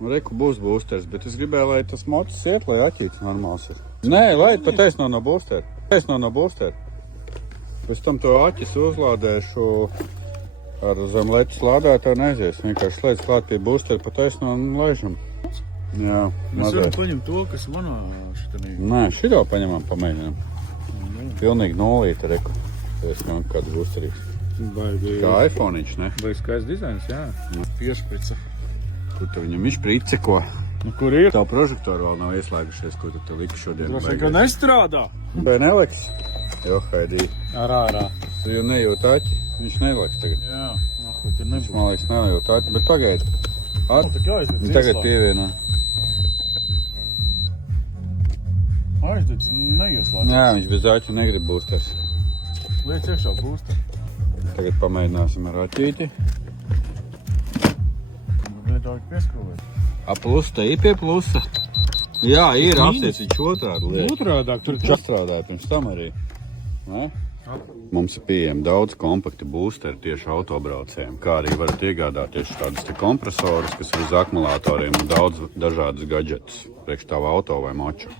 Reku būs boosters, bet es gribēju, lai tas mocis iet, lai aķīts normāls ir. Nē, lai pataisno no booster. Taisno no booster. Pēc tam to aķis uzlādēšu ar zem leķis lādētāju neaizies. Vienkārši slēdz klāt pie booster, pataisno un laižam. Jā, Mēs varam paņemt to, kas manā šitanī. Nē, šito paņemam, pamēģinam. Pilnīgi nolīta, reku. Es ņemam kādu boosterīšu. Baigi. Kā iPhone-iņš, ne? Baigi skaists dizains, jā. Piešprica. Kur tu viņam išprice, ko? Nu, kur ir? Tavu prožektoru vēl nav ieslēgušies, ko tu te liki šodien. Droši vien, ka nestrādā. Vai neliks? Jo, Haidī. Ārā. Tu jau nejūt aķi, viņš neliks tagad. Jā, nahuj, tur Viņš nebūs. man liekas nejūt aķi, bet pagaidi. Tā kā aizved Tagad pievieno. Aizved neieslēdz. Jā, viņš bez aķu negrib būstas. Liec iekšā būsta. Tagad pamēģināsim ar aķīti. Vajadzāk pieskrūvēt. A plusa, te ir pie plusa. Jā, ir apsies viņš otrādi liek. Otrādāk, tur Sastrādāja pirms tam arī. Ne? Mums ir pieejami daudz kompakti boosteri tieši autobraucējiem, kā arī varat iegādāties tādus te kompresorus, kas ir uz akumulatoriem un daudz dažādas gadžetus priekš tava auto vai moču.